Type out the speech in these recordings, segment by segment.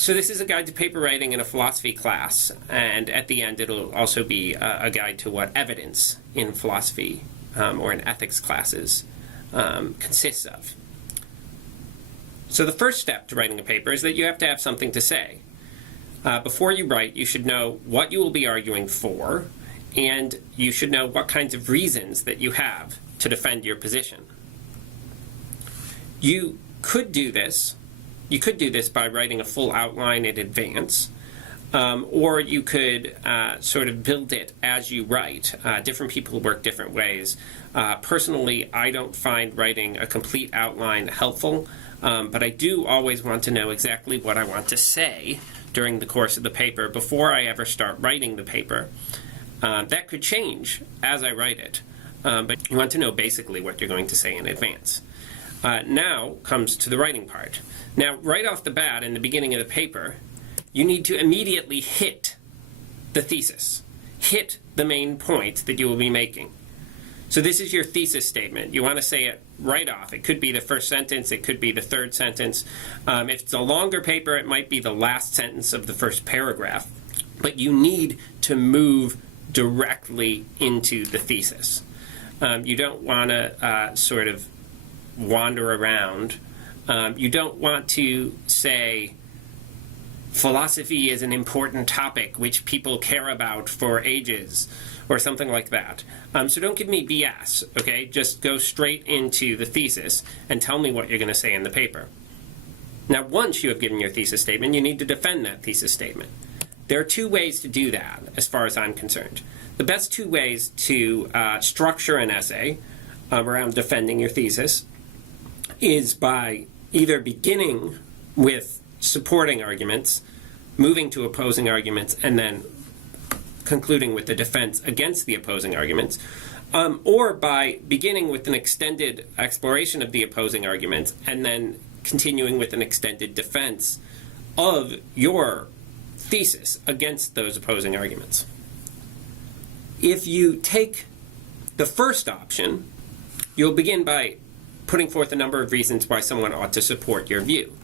So this is a guide to paper writing in a philosophy class, and at the end it'll also be a guide to what evidence in philosophy or in ethics classes consists of. So the first step to writing a paper is that you have to have something to say. Before you write, you should know what you will be arguing for, and you should know what kinds of reasons that you have to defend your position. You could do this by writing a full outline in advance, or you could sort of build it as you write. Different people work different ways. Personally, I don't find writing a complete outline helpful, but I do always want to know exactly what I want to say during the course of the paper before I ever start writing the paper. That could change as I write it, but you want to know basically what you're going to say in advance. Now comes to the writing part. Now, right off the bat, in the beginning of the paper, you need to immediately hit the thesis, hit the main point that you will be making. So this is your thesis statement. You want to say it right off. It could be the first sentence, it could be the third sentence. If it's a longer paper, it might be the last sentence of the first paragraph. But you need to move directly into the thesis. You don't want to sort of wander around. You don't want to say, philosophy is an important topic which people care about for ages, or something like that. So don't give me BS, okay? Just go straight into the thesis and tell me what you're going to say in the paper. Now, once you have given your thesis statement, you need to defend that thesis statement. There are two ways to do that, as far as I'm concerned. The best two ways to structure an essay around defending your thesis is by either beginning with supporting arguments, moving to opposing arguments, and then concluding with the defense against the opposing arguments, or by beginning with an extended exploration of the opposing arguments and then continuing with an extended defense of your thesis against those opposing arguments. If you take the first option, you'll begin by putting forth a number of reasons why someone ought to support your view.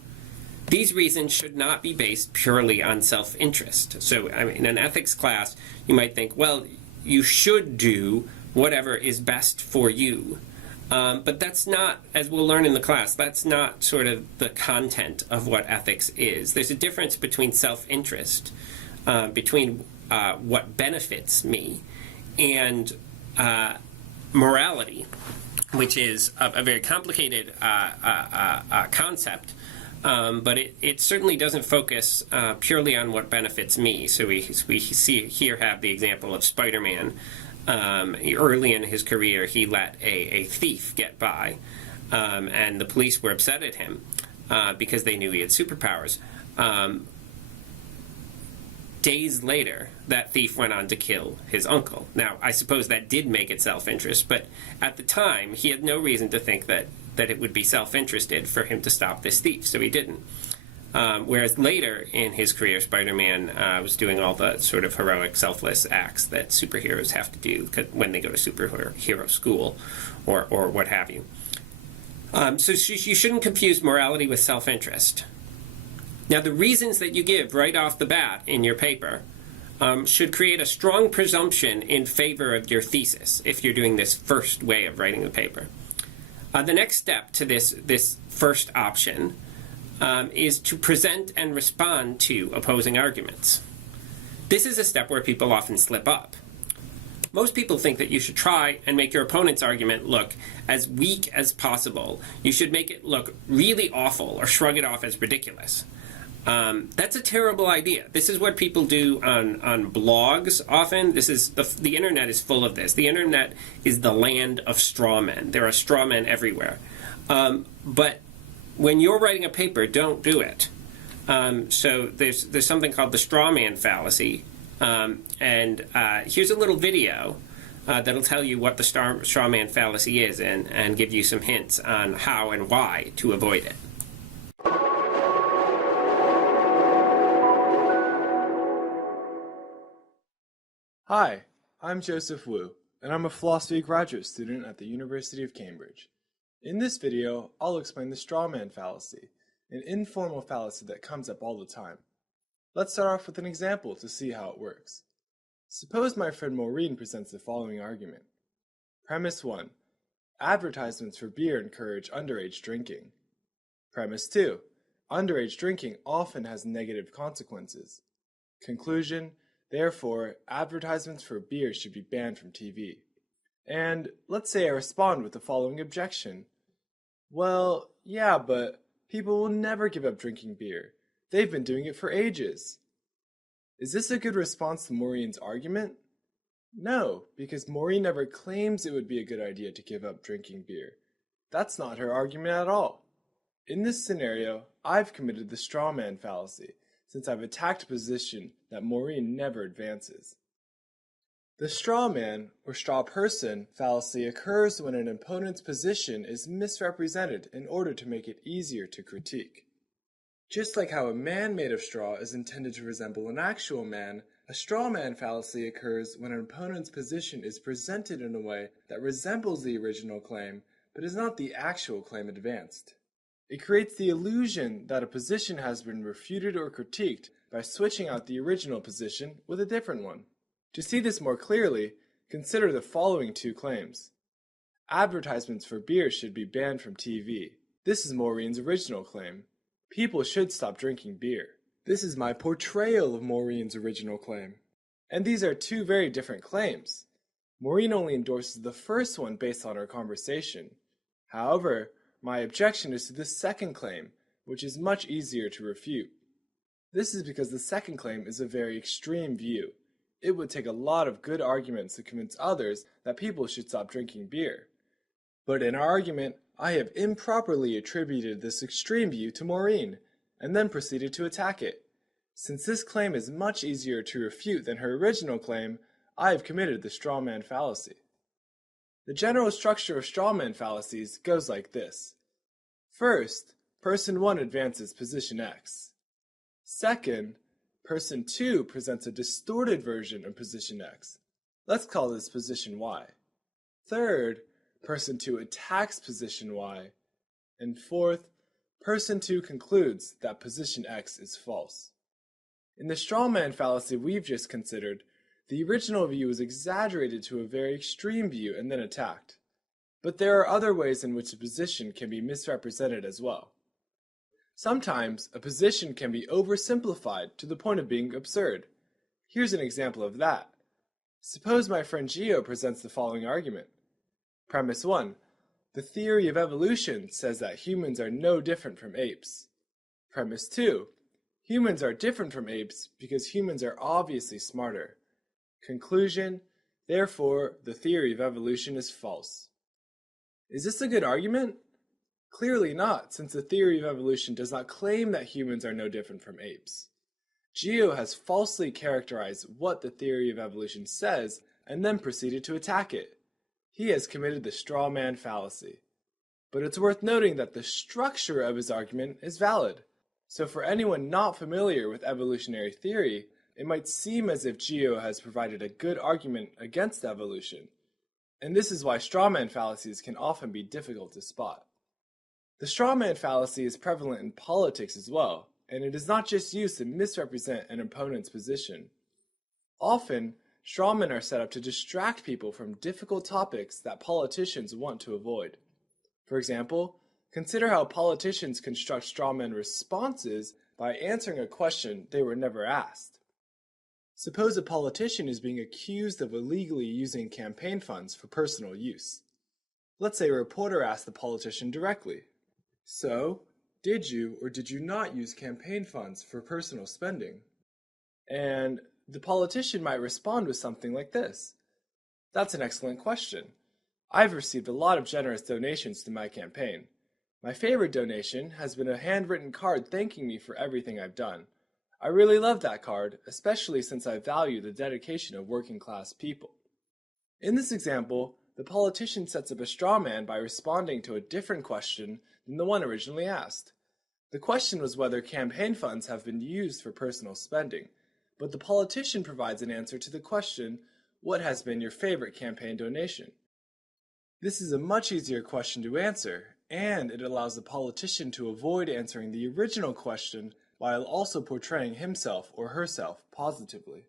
These reasons should not be based purely on self-interest. So, in an ethics class, you might think, well, you should do whatever is best for you. But that's not, as we'll learn in the class, that's not sort of the content of what ethics is. There's a difference between self-interest, between what benefits me, and morality, which is a very complicated concept. But it certainly doesn't focus purely on what benefits me. So we see here have the example of Spider-Man. Early in his career, he let a thief get by, and the police were upset at him because they knew he had superpowers. Days later, that thief went on to kill his uncle. Now, I suppose that did make it self-interest, but at the time, he had no reason to think that it would be self-interested for him to stop this thief, so he didn't. Whereas later in his career, Spider-Man was doing all the sort of heroic, selfless acts that superheroes have to do when they go to superhero school or what have you. So you shouldn't confuse morality with self-interest. Now, the reasons that you give right off the bat in your paper should create a strong presumption in favor of your thesis if you're doing this first way of writing the paper. The next step to this first option is to present and respond to opposing arguments. This is a step where people often slip up. Most people think that you should try and make your opponent's argument look as weak as possible. You should make it look really awful or shrug it off as ridiculous. That's a terrible idea. This is what people do on blogs often. This is the internet is full of this. The internet is the land of straw men. There are straw men everywhere. But when you're writing a paper, don't do it. So there's something called the straw man fallacy. And here's a little video that'll tell you what the straw man fallacy is and give you some hints on how and why to avoid it. Hi, I'm Joseph Wu, and I'm a philosophy graduate student at the University of Cambridge. In this video, I'll explain the straw man fallacy. an informal fallacy that comes up all the time. Let's start off with an example to see how it works. Suppose my friend Maureen presents the following argument. Premise 1. Advertisements for beer encourage underage drinking. Premise 2. Underage drinking often has negative consequences. Conclusion. Therefore, advertisements for beer should be banned from TV. And let's say I respond with the following objection. Well, yeah, but people will never give up drinking beer. They've been doing it for ages. Is this a good response to Maureen's argument? No, because Maureen never claims it would be a good idea to give up drinking beer. That's not her argument at all. In this scenario, I've committed the straw man fallacy, since I've attacked a position that Maureen never advances. The straw man, or straw person, fallacy occurs when an opponent's position is misrepresented in order to make it easier to critique. Just like how a man made of straw is intended to resemble an actual man, a straw man fallacy occurs when an opponent's position is presented in a way that resembles the original claim, but is not the actual claim advanced. It creates the illusion that a position has been refuted or critiqued by switching out the original position with a different one. To see this more clearly, consider the following two claims. Advertisements for beer should be banned from TV. This is Maureen's original claim. People should stop drinking beer. This is my portrayal of Maureen's original claim. And these are two very different claims. Maureen only endorses the first one based on our conversation. However, my objection is to the second claim, which is much easier to refute. This is because the second claim is a very extreme view. It would take a lot of good arguments to convince others that people should stop drinking beer. But in our argument, I have improperly attributed this extreme view to Maureen, and then proceeded to attack it. Since this claim is much easier to refute than her original claim, I have committed the straw man fallacy. The general structure of straw man fallacies goes like this. First, person 1 advances position X. Second, person 2 presents a distorted version of position X. Let's call this position Y. Third, person 2 attacks position Y. And fourth, person 2 concludes that position X is false. In the straw man fallacy we've just considered, the original view is exaggerated to a very extreme view and then attacked. But there are other ways in which a position can be misrepresented as well. Sometimes, a position can be oversimplified to the point of being absurd. Here's an example of that. Suppose my friend Gio presents the following argument. Premise 1. The theory of evolution says that humans are no different from apes. Premise 2. Humans are different from apes because humans are obviously smarter. Conclusion. Therefore, the theory of evolution is false. Is this a good argument? Clearly not, since the theory of evolution does not claim that humans are no different from apes. Gio has falsely characterized what the theory of evolution says and then proceeded to attack it. He has committed the straw man fallacy. But it's worth noting that the structure of his argument is valid. So for anyone not familiar with evolutionary theory, it might seem as if Gio has provided a good argument against evolution. And this is why straw man fallacies can often be difficult to spot. The straw man fallacy is prevalent in politics as well, and it is not just used to misrepresent an opponent's position. Often, straw men are set up to distract people from difficult topics that politicians want to avoid. For example, consider how politicians construct straw man responses by answering a question they were never asked. Suppose a politician is being accused of illegally using campaign funds for personal use. Let's say a reporter asked the politician directly, "So, did you or did you not use campaign funds for personal spending?" And the politician might respond with something like this. "That's an excellent question. I've received a lot of generous donations to my campaign. My favorite donation has been a handwritten card thanking me for everything I've done. I really love that card, especially since I value the dedication of working class people." In this example, the politician sets up a straw man by responding to a different question than the one originally asked. The question was whether campaign funds have been used for personal spending, but the politician provides an answer to the question, "What has been your favorite campaign donation?" This is a much easier question to answer, and it allows the politician to avoid answering the original question while also portraying himself or herself positively.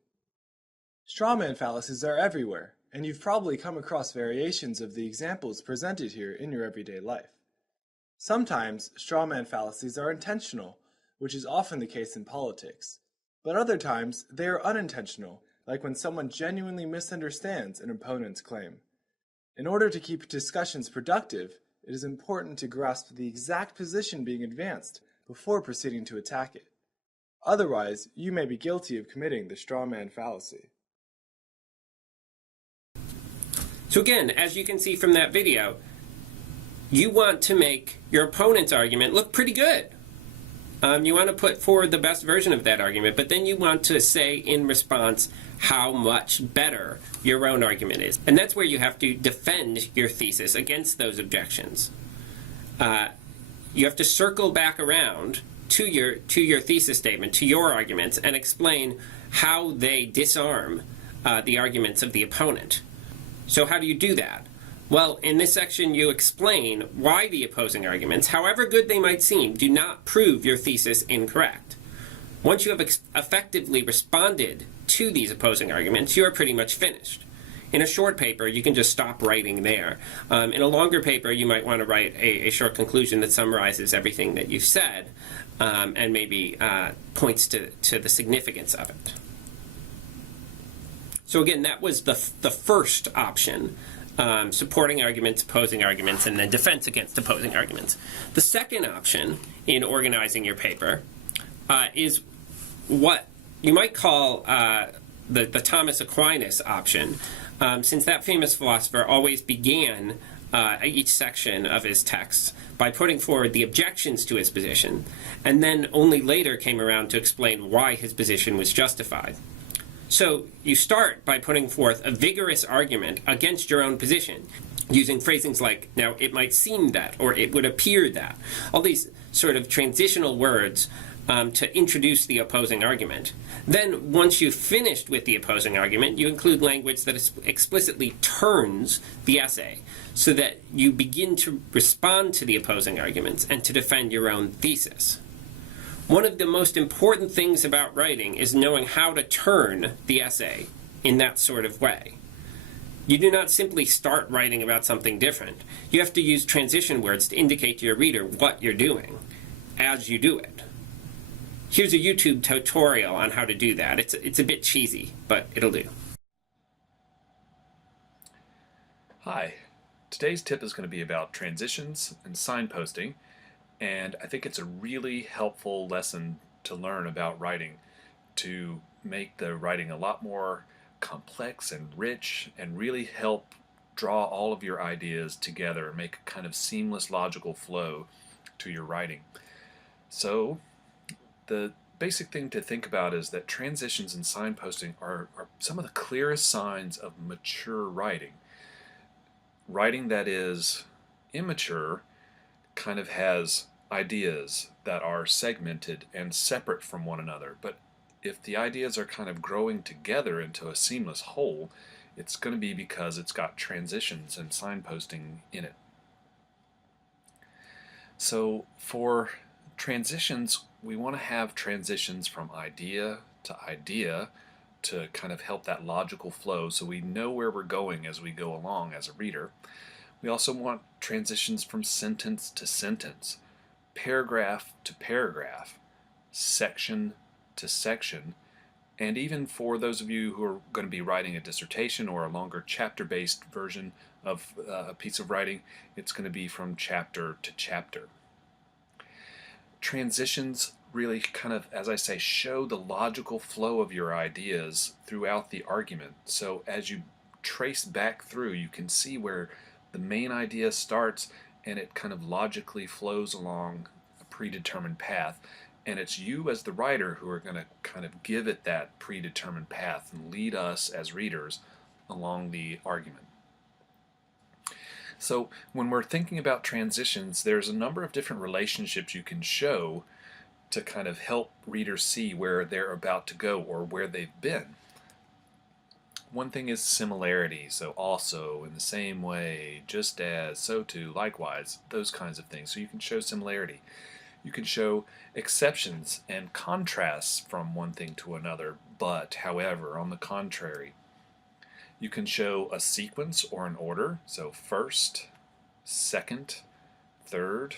Strawman fallacies are everywhere, and you've probably come across variations of the examples presented here in your everyday life. Sometimes strawman fallacies are intentional, which is often the case in politics, but other times they are unintentional, like when someone genuinely misunderstands an opponent's claim. In order to keep discussions productive, it is important to grasp the exact position being advanced before proceeding to attack it. Otherwise, you may be guilty of committing the strawman fallacy. So again, as you can see from that video, you want to make your opponent's argument look pretty good. You want to put forward the best version of that argument, but then you want to say in response how much better your own argument is. And that's where you have to defend your thesis against those objections. You have to circle back around to your thesis statement, to your arguments, and explain how they disarm the arguments of the opponent. So how do you do that? Well, in this section you explain why the opposing arguments, however good they might seem, do not prove your thesis incorrect. Once you have effectively responded to these opposing arguments, you are pretty much finished. In a short paper, you can just stop writing there. In a longer paper, you might want to write a short conclusion that summarizes everything that you've said and maybe points to the significance of it. So again, that was the first option, supporting arguments, opposing arguments, and then defense against opposing arguments. The second option in organizing your paper is what you might call the Thomas Aquinas option, since that famous philosopher always began each section of his texts by putting forward the objections to his position, and then only later came around to explain why his position was justified. So you start by putting forth a vigorous argument against your own position, using phrasings like, now it might seem that, or it would appear that, all these sort of transitional words to introduce the opposing argument. Then, once you've finished with the opposing argument, you include language that explicitly turns the essay, so that you begin to respond to the opposing arguments and to defend your own thesis. One of the most important things about writing is knowing how to turn the essay in that sort of way. You do not simply start writing about something different. You have to use transition words to indicate to your reader what you're doing as you do it. Here's a YouTube tutorial on how to do that. It's a bit cheesy, but it'll do. Hi. Today's tip is going to be about transitions and signposting, and I think it's a really helpful lesson to learn about writing, to make the writing a lot more complex and rich and really help draw all of your ideas together, make a kind of seamless logical flow to your writing. So the basic thing to think about is that transitions and signposting are some of the clearest signs of mature writing. Writing that is immature kind of has ideas that are segmented and separate from one another, but if the ideas are kind of growing together into a seamless whole, it's going to be because it's got transitions and signposting in it. So for transitions, we want to have transitions from idea to kind of help that logical flow so we know where we're going as we go along as a reader. We also want transitions from sentence to sentence, paragraph to paragraph, section to section, and even for those of you who are going to be writing a dissertation or a longer chapter-based version of a piece of writing, it's going to be from chapter to chapter. Transitions really kind of, as I say, show the logical flow of your ideas throughout the argument. So as you trace back through, you can see where the main idea starts and it kind of logically flows along a predetermined path. And it's you as the writer who are going to kind of give it that predetermined path and lead us as readers along the argument. So when we're thinking about transitions, there's a number of different relationships you can show to kind of help readers see where they're about to go or where they've been. One thing is similarity, so also, in the same way, just as, so too, likewise, those kinds of things. So you can show similarity. You can show exceptions and contrasts from one thing to another, but, however, on the contrary. You can show a sequence or an order, so first, second, third,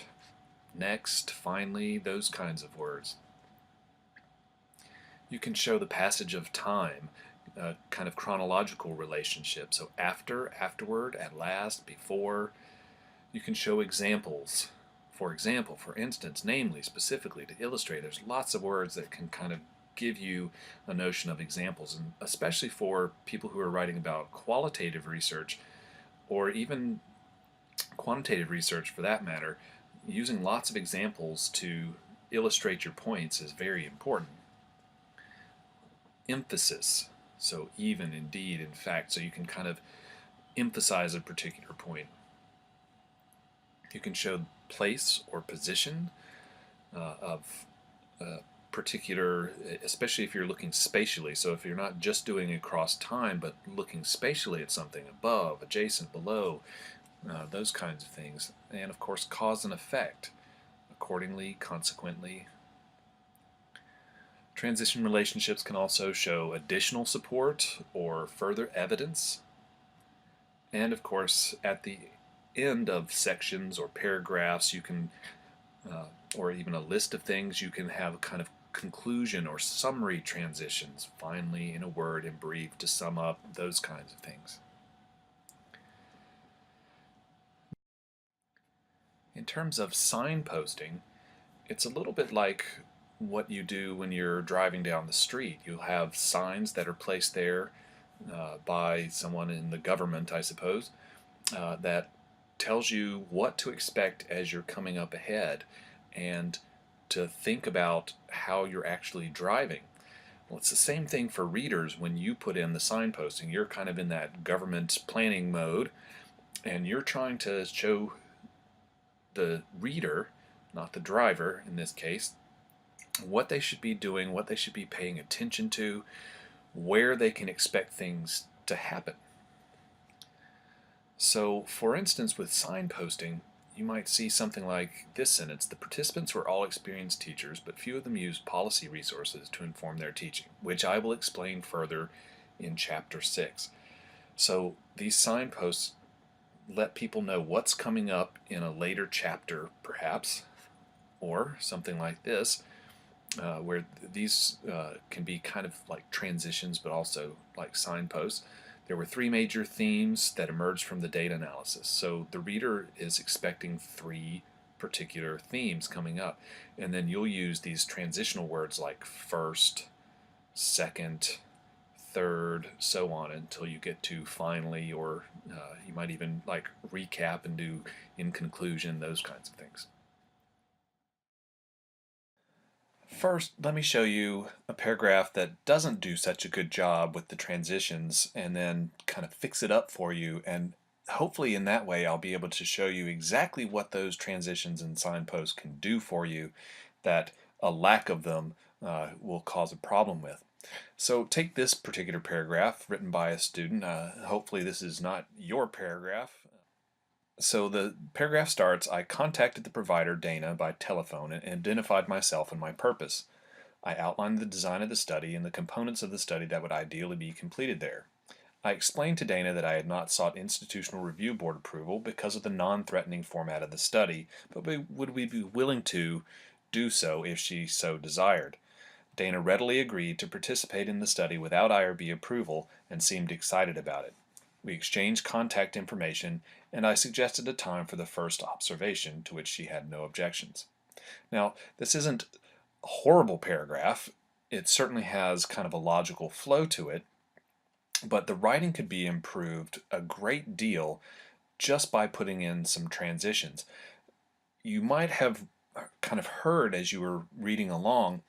next, finally, those kinds of words. You can show the passage of time, a kind of chronological relationship, so after, afterward, at last, before. You can show examples. For example, for instance, namely, specifically, to illustrate, there's lots of words that can kind of give you a notion of examples, and especially for people who are writing about qualitative research, or even quantitative research for that matter, using lots of examples to illustrate your points is very important. Emphasis, so even, indeed, in fact, so you can kind of emphasize a particular point. You can show place or position of a particular, especially if you're looking spatially, so if you're not just doing across time but looking spatially at something above, adjacent, below, those kinds of things. And of course cause and effect, accordingly, consequently. Transition relationships can also show additional support or further evidence. And of course, at the end of sections or paragraphs, you can, or even a list of things, you can have a kind of conclusion or summary transitions, finally, in a word, in brief, to sum up, those kinds of things. In terms of signposting, it's a little bit like what you do when you're driving down the street. You'll have signs that are placed there by someone in the government, I suppose, that tells you what to expect as you're coming up ahead and to think about how you're actually driving. Well, it's the same thing for readers when you put in the signposting. You're kind of in that government planning mode, and you're trying to show the reader, not the driver in this case, what they should be doing, what they should be paying attention to, where they can expect things to happen. So, for instance, with signposting, you might see something like this sentence: the participants were all experienced teachers, but few of them used policy resources to inform their teaching, which I will explain further in Chapter 6. So these signposts let people know what's coming up in a later chapter, perhaps, or something like this, where these can be kind of like transitions, but also like signposts. There were 3 major themes that emerged from the data analysis. So the reader is expecting 3 particular themes coming up. And then you'll use these transitional words like first, second, third, so on, until you get to finally, or you might even like recap and do in conclusion, those kinds of things. First, let me show you a paragraph that doesn't do such a good job with the transitions, and then kind of fix it up for you, and hopefully in that way I'll be able to show you exactly what those transitions and signposts can do for you that a lack of them will cause a problem with. So take this particular paragraph written by a student. Hopefully this is not your paragraph. So the paragraph starts: I contacted the provider, Dana, by telephone and identified myself and my purpose. I outlined the design of the study and the components of the study that would ideally be completed there. I explained to Dana that I had not sought Institutional Review Board approval because of the non-threatening format of the study, but would we be willing to do so if she so desired. Dana readily agreed to participate in the study without IRB approval and seemed excited about it. We exchanged contact information, and I suggested a time for the first observation, to which she had no objections. Now, this isn't a horrible paragraph. It certainly has kind of a logical flow to it, but the writing could be improved a great deal just by putting in some transitions. You might have kind of heard as you were reading along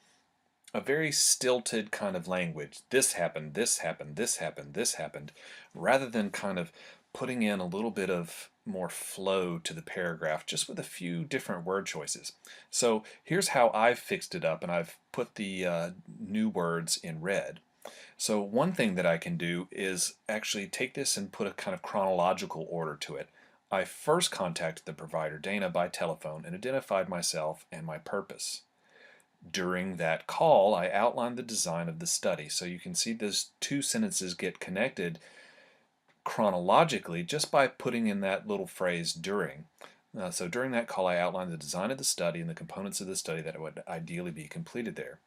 a very stilted kind of language. This happened, this happened, this happened, this happened, rather than kind of putting in a little bit of more flow to the paragraph just with a few different word choices. So here's how I've fixed it up, and I've put the new words in red. So one thing that I can do is actually take this and put a kind of chronological order to it. I first contacted the provider, Dana, by telephone and identified myself and my purpose. During that call, I outlined the design of the study. So you can see those two sentences get connected chronologically just by putting in that little phrase during. So during that call, I outlined the design of the study and the components of the study that would ideally be completed there.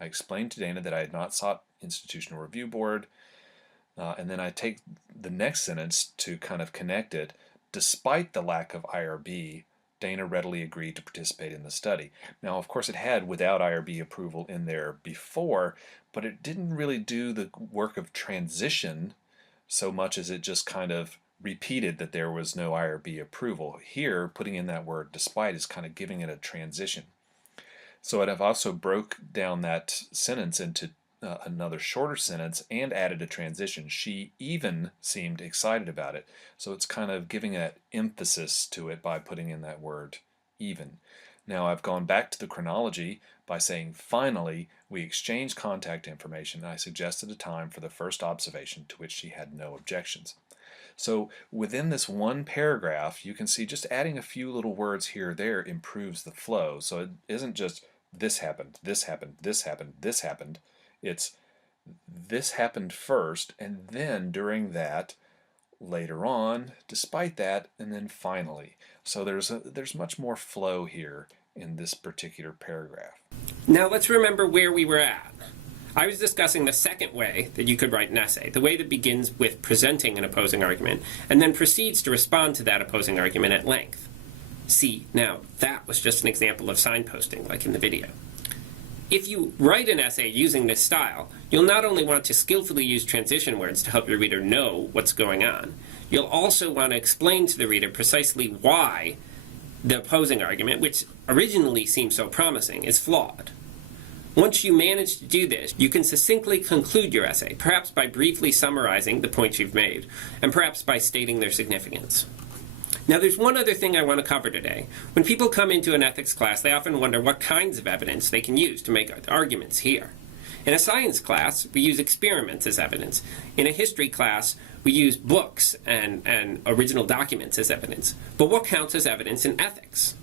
I explained to Dana that I had not sought institutional review board, and then I take the next sentence to kind of connect it. Despite the lack of IRB, Dana readily agreed to participate in the study. Now, of course, it had without IRB approval in there before, but it didn't really do the work of transition so much as it just kind of repeated that there was no IRB approval. Here, putting in that word despite is kind of giving it a transition. So I've also broke down that sentence into another shorter sentence and added a transition. She even seemed excited about it. So it's kind of giving that emphasis to it by putting in that word even. Now I've gone back to the chronology by saying finally we exchanged contact information and I suggested a time for the first observation to which she had no objections. So within this one paragraph you can see just adding a few little words here or there improves the flow. So it isn't just this happened, this happened, this happened, this happened. It's this happened first, and then during that, later on, despite that, and then finally. So there's much more flow here in this particular paragraph. Now let's remember where we were at. I was discussing the second way that you could write an essay, the way that begins with presenting an opposing argument and then proceeds to respond to that opposing argument at length. See, now that was just an example of signposting like in the video. If you write an essay using this style, you'll not only want to skillfully use transition words to help your reader know what's going on, you'll also want to explain to the reader precisely why the opposing argument, which originally seemed so promising, is flawed. Once you manage to do this, you can succinctly conclude your essay, perhaps by briefly summarizing the points you've made, and perhaps by stating their significance. Now there's one other thing I want to cover today. When people come into an ethics class, they often wonder what kinds of evidence they can use to make arguments here. In a science class, we use experiments as evidence. In a history class, we use books and original documents as evidence. But what counts as evidence in ethics?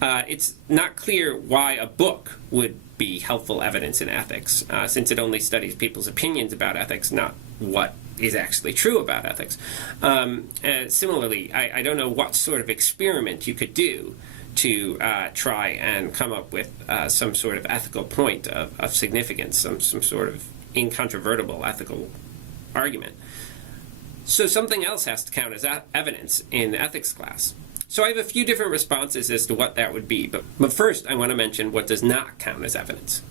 It's not clear why a book would be helpful evidence in ethics, since it only studies people's opinions about ethics, not what is actually true about ethics. And similarly, I don't know what sort of experiment you could do to try and come up with some sort of ethical point of significance, some sort of incontrovertible ethical argument. So something else has to count as evidence in ethics class. So I have a few different responses as to what that would be, but first I want to mention what does not count as evidence.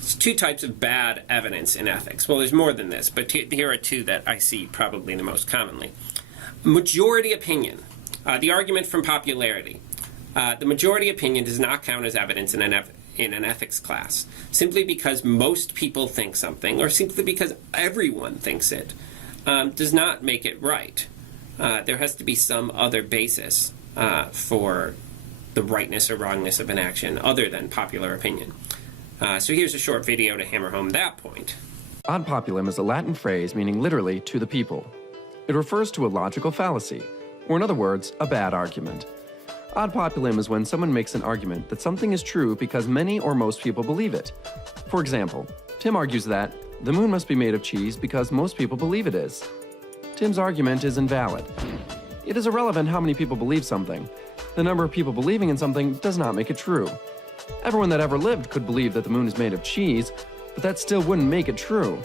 There's two types of bad evidence in ethics. Well, there's more than this, but here are two that I see probably the most commonly. Majority opinion, the argument from popularity. The majority opinion does not count as evidence in an ethics class, simply because most people think something, or simply because everyone thinks it, does not make it right. There has to be some other basis for the rightness or wrongness of an action other than popular opinion. So here's a short video to hammer home that point. Ad populum is a Latin phrase meaning literally to the people. It refers to a logical fallacy, or in other words, a bad argument. Ad populum is when someone makes an argument that something is true because many or most people believe it. For example, Tim argues that the moon must be made of cheese because most people believe it is. Tim's argument is invalid. It is irrelevant how many people believe something. The number of people believing in something does not make it true. Everyone that ever lived could believe that the moon is made of cheese, but that still wouldn't make it true.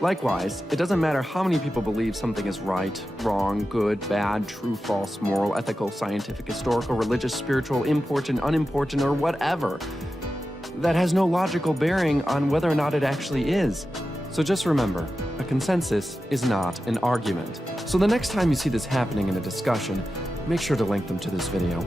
Likewise, it doesn't matter how many people believe something is right, wrong, good, bad, true, false, moral, ethical, scientific, historical, religious, spiritual, important, unimportant, or whatever. That has no logical bearing on whether or not it actually is. So just remember, a consensus is not an argument. So the next time you see this happening in a discussion, make sure to link them to this video.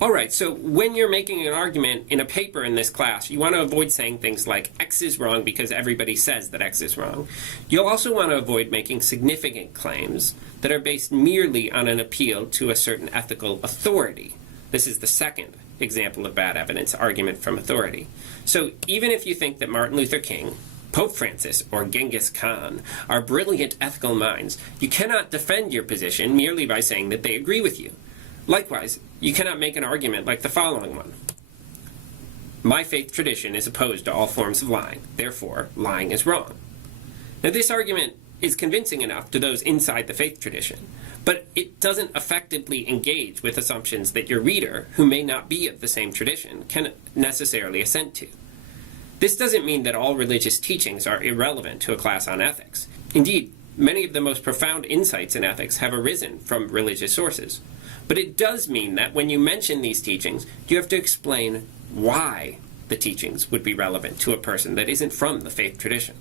Alright, so when you're making an argument in a paper in this class, you want to avoid saying things like X is wrong because everybody says that X is wrong. You'll also want to avoid making significant claims that are based merely on an appeal to a certain ethical authority. This is the second example of bad evidence, argument from authority. So even if you think that Martin Luther King, Pope Francis, or Genghis Khan are brilliant ethical minds, you cannot defend your position merely by saying that they agree with you. Likewise, you cannot make an argument like the following one. My faith tradition is opposed to all forms of lying. Therefore, lying is wrong. Now, this argument is convincing enough to those inside the faith tradition, but it doesn't effectively engage with assumptions that your reader, who may not be of the same tradition, can necessarily assent to. This doesn't mean that all religious teachings are irrelevant to a class on ethics. Indeed, many of the most profound insights in ethics have arisen from religious sources. But it does mean that when you mention these teachings, you have to explain why the teachings would be relevant to a person that isn't from the faith tradition.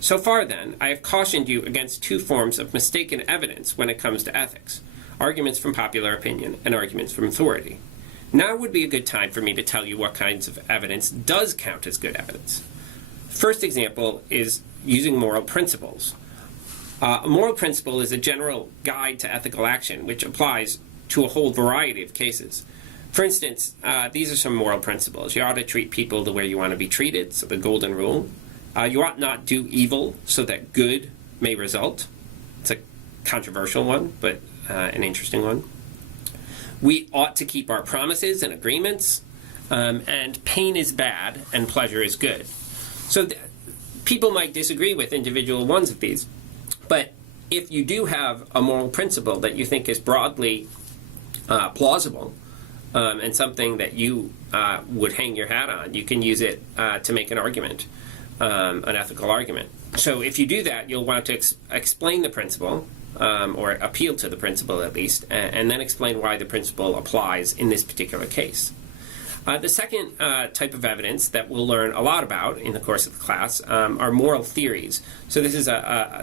So far, then, I have cautioned you against two forms of mistaken evidence when it comes to ethics: arguments from popular opinion and arguments from authority. Now would be a good time for me to tell you what kinds of evidence does count as good evidence. First example is using moral principles. A moral principle is a general guide to ethical action which applies to a whole variety of cases. For instance, these are some moral principles. You ought to treat people the way you want to be treated, so the golden rule. You ought not do evil so that good may result. It's a controversial one, but an interesting one. We ought to keep our promises and agreements, and pain is bad and pleasure is good. So people might disagree with individual ones of these, but if you do have a moral principle that you think is broadly plausible and something that you would hang your hat on, you can use it to make an argument, an ethical argument. So if you do that, you'll want to explain the principle, or appeal to the principle at least, and then explain why the principle applies in this particular case. The second type of evidence that we'll learn a lot about in the course of the class are moral theories. So this is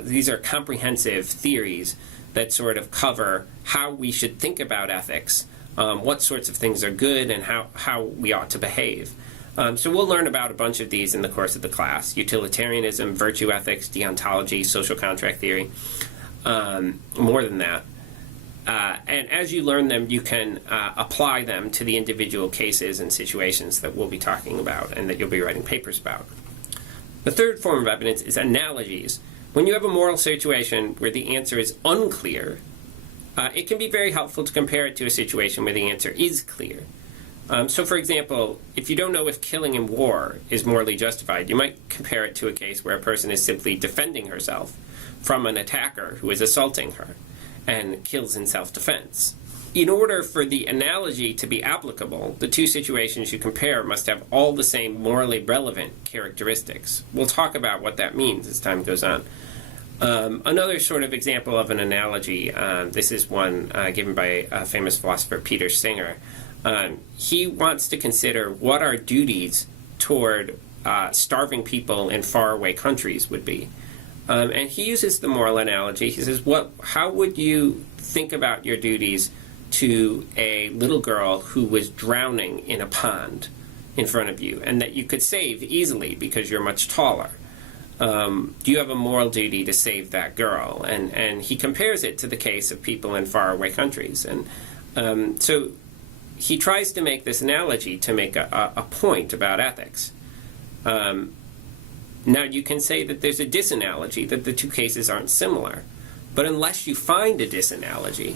these are comprehensive theories that sort of cover how we should think about ethics, what sorts of things are good, and how we ought to behave. So we'll learn about a bunch of these in the course of the class: utilitarianism, virtue ethics, deontology, social contract theory. More than that. And as you learn them, you can apply them to the individual cases and situations that we'll be talking about and that you'll be writing papers about. The third form of evidence is analogies. When you have a moral situation where the answer is unclear, it can be very helpful to compare it to a situation where the answer is clear. So, for example, if you don't know if killing in war is morally justified, you might compare it to a case where a person is simply defending herself from an attacker who is assaulting her and kills in self-defense. In order for the analogy to be applicable, the two situations you compare must have all the same morally relevant characteristics. We'll talk about what that means as time goes on. Another sort of example of an analogy, this is one given by a famous philosopher, Peter Singer. He wants to consider what our duties toward starving people in faraway countries would be. And he uses the moral analogy. He says, how would you think about your duties to a little girl who was drowning in a pond in front of you and that you could save easily because you're much taller? Do you have a moral duty to save that girl? And he compares it to the case of people in faraway countries. And so he tries to make this analogy to make a point about ethics. Now, you can say that there's a disanalogy, that the two cases aren't similar. But unless you find a disanalogy,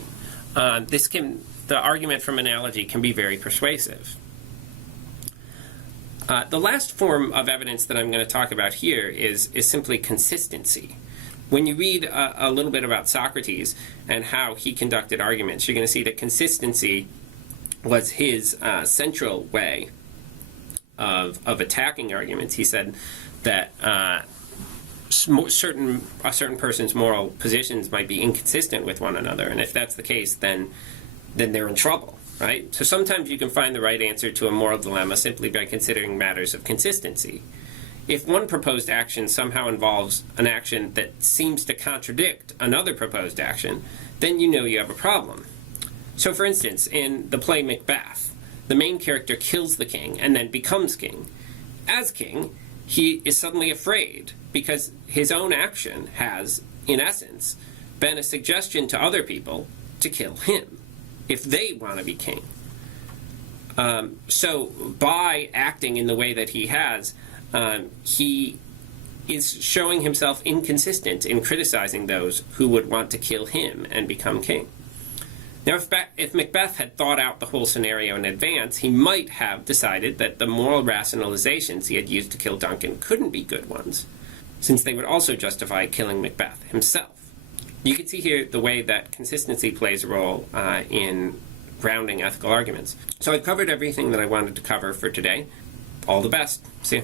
the argument from analogy can be very persuasive. The last form of evidence that I'm going to talk about here is simply consistency. When you read a little bit about Socrates and how he conducted arguments, you're going to see that consistency was his central way of attacking arguments. He said that a certain person's moral positions might be inconsistent with one another, and if that's the case, then they're in trouble, right? So sometimes you can find the right answer to a moral dilemma simply by considering matters of consistency. If one proposed action somehow involves an action that seems to contradict another proposed action, then you know you have a problem. So for instance, in the play Macbeth, the main character kills the king and then becomes king. As king, he is suddenly afraid because his own action has, in essence, been a suggestion to other people to kill him if they want to be king. So by acting in the way that he has, he is showing himself inconsistent in criticizing those who would want to kill him and become king. Now, if Macbeth had thought out the whole scenario in advance, he might have decided that the moral rationalizations he had used to kill Duncan couldn't be good ones, since they would also justify killing Macbeth himself. You can see here the way that consistency plays a role in grounding ethical arguments. So I've covered everything that I wanted to cover for today. All the best. See you.